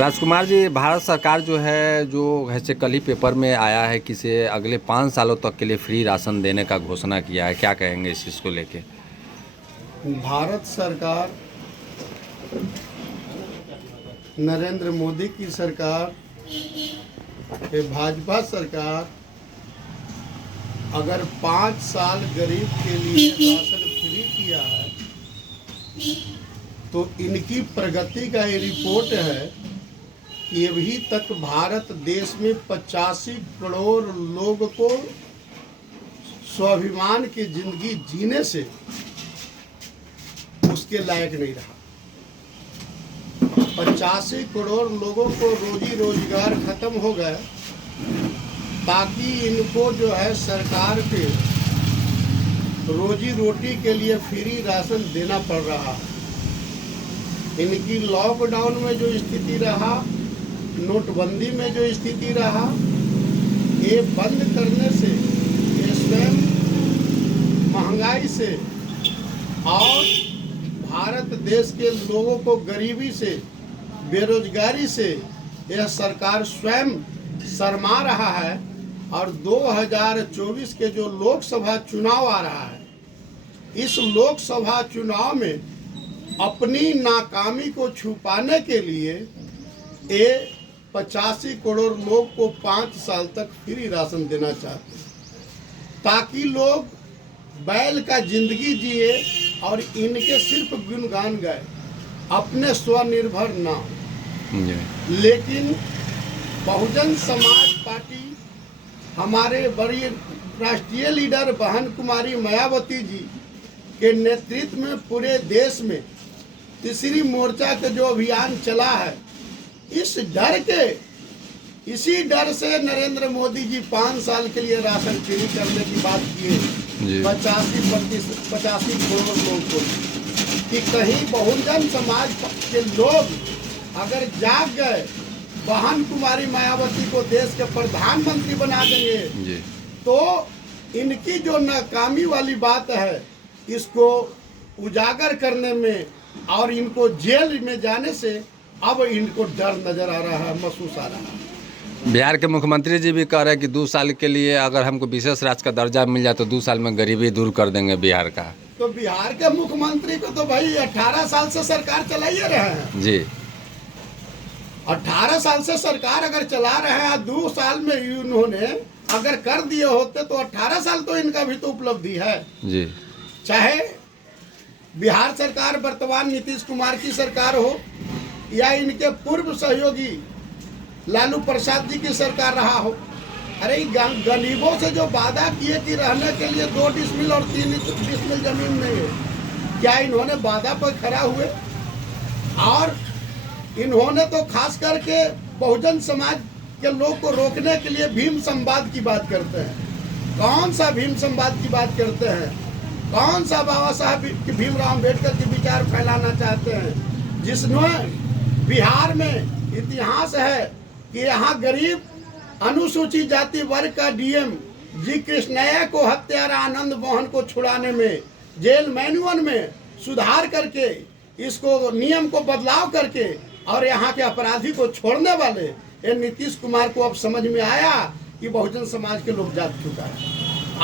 राजकुमार जी, भारत सरकार जो है, जो ऐसे कल ही पेपर में आया है कि इसे अगले 5 सालों तक के लिए फ्री राशन देने का घोषणा किया है। क्या कहेंगे इस चीज़ को लेके? भारत सरकार, नरेंद्र मोदी की सरकार, ये भाजपा सरकार अगर 5 साल गरीब के लिए राशन फ्री किया है तो इनकी प्रगति का ये रिपोर्ट है कि अभी तक भारत देश में 85 करोड़ लोग को स्वाभिमान की जिंदगी जीने से उसके लायक नहीं रहा। 85 करोड़ लोगों को रोजी रोजगार खत्म हो गया, ताकि इनको जो है सरकार के रोजी रोटी के लिए फ्री राशन देना पड़ रहा है। इनकी लॉकडाउन में जो स्थिति रहा, नोटबंदी में जो स्थिति रहा, ये बंद करने से, ये स्वयं महंगाई से और भारत देश के लोगों को गरीबी से, बेरोजगारी से यह सरकार स्वयं शर्मा रहा है। और 2024 के जो लोकसभा चुनाव आ रहा है, इस लोकसभा चुनाव में अपनी नाकामी को छुपाने के लिए ये 85 करोड़ लोग को 5 साल तक फ्री राशन देना चाहते हैं, ताकि लोग बैल का जिंदगी जिए और इनके सिर्फ गुणगान गाए, अपने स्वनिर्भर ना हो। लेकिन बहुजन समाज पार्टी, हमारे बड़ी राष्ट्रीय लीडर बहन कुमारी मायावती जी के नेतृत्व में पूरे देश में तीसरी मोर्चा का जो अभियान चला है, इसी डर से नरेंद्र मोदी जी 5 साल के लिए राशन फ्री करने की बात किए 85 करोड़ लोग को, कि कहीं बहुजन समाज के लोग अगर जाग गए, बहन कुमारी मायावती को देश के प्रधानमंत्री बना देंगे तो इनकी जो नाकामी वाली बात है, इसको उजागर करने में और इनको जेल में जाने से अब इनको डर नजर आ रहा है, महसूस आ रहा है। बिहार के मुख्यमंत्री जी भी कह रहे हैं कि 2 साल के लिए अगर हमको विशेष राज्य का दर्जा मिल जाए तो 2 साल में गरीबी दूर कर देंगे बिहार का। तो बिहार के मुख्यमंत्री को तो भाई 18 साल से सरकार चलाइए रहे हैं जी। 18 साल से सरकार अगर चला रहे हैं, 2 साल में इन्होंने अगर कर दिए होते तो 18 साल तो इनका भी तो उपलब्धि है जी। चाहे बिहार सरकार वर्तमान नीतीश कुमार की सरकार हो या इनके पूर्व सहयोगी लालू प्रसाद जी की सरकार रहा हो। अरे गरीबों से जो वादा किए कि रहने के लिए 2 डिसमिल और 3 डिसमिल जमीन नहीं है, क्या इन्होंने वादा पर खड़ा हुए? और इन्होंने तो खास करके बहुजन समाज के लोग को रोकने के लिए भीम संवाद की बात करते हैं। कौन सा भीम संवाद की बात करते हैं? कौन सा बाबा साहब भीमराव अम्बेडकर के विचार फैलाना चाहते हैं, जिसमें बिहार में इतिहास है कि यहाँ गरीब अनुसूचित जाति वर्ग का डीएम जी कृष्णैया को हत्यारा आनंद मोहन को छुड़ाने में जेल मैनुअल में सुधार करके, इसको नियम को बदलाव करके और यहाँ के अपराधी को छोड़ने वाले ये नीतीश कुमार को अब समझ में आया कि बहुजन समाज के लोग जाग चुका है।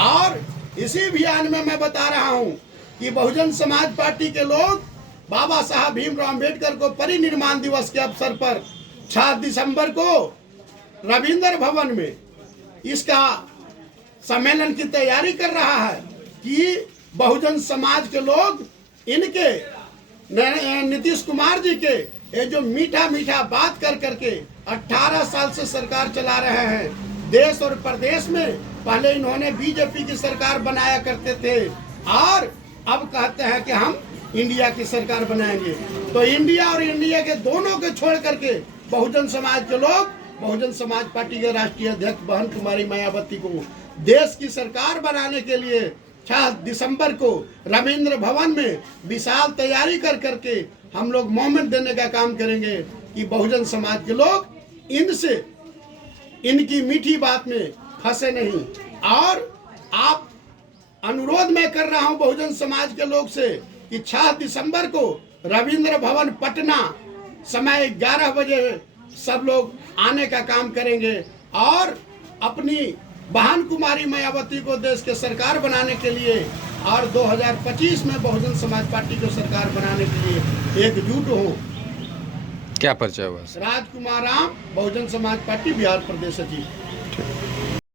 और इसी अभियान में मैं बता रहा हूँ कि बहुजन समाज पार्टी के लोग बाबा साहब भीमराव अम्बेडकर को परिनिर्वाण दिवस के अवसर पर 6 दिसंबर को रविंद्र भवन में इसका सम्मेलन की तैयारी कर रहा है कि बहुजन समाज के लोग इनके नीतीश कुमार जी के ये जो मीठा मीठा बात कर करके 18 साल से सरकार चला रहे हैं देश और प्रदेश में। पहले इन्होंने बीजेपी की सरकार बनाया करते थे और अब कहते हैं कि हम इंडिया की सरकार बनाएंगे। तो इंडिया और इंडिया के दोनों के छोड़ करके बहुजन समाज के लोग, बहुजन समाज पार्टी के राष्ट्रीय अध्यक्ष बहन कुमारी मायावती को देश की सरकार बनाने के लिए 6 दिसंबर को रविंद्र भवन में विशाल तैयारी कर करके हम लोग मोमेंट देने का काम करेंगे कि बहुजन समाज के लोग इनसे, इनकी मीठी बात में फंसे नहीं। और आप अनुरोध मैं कर रहा हूं बहुजन समाज के लोग से कि 6 दिसंबर को रविंद्र भवन पटना समय 11 बजे सब लोग आने का काम करेंगे और अपनी बहन कुमारी मायावती को देश के सरकार बनाने के लिए और 2025 में बहुजन समाज पार्टी को सरकार बनाने के लिए एकजुट हों। क्या परिचय हुआ? राजकुमार राम, बहुजन समाज पार्टी, बिहार प्रदेश सचिव।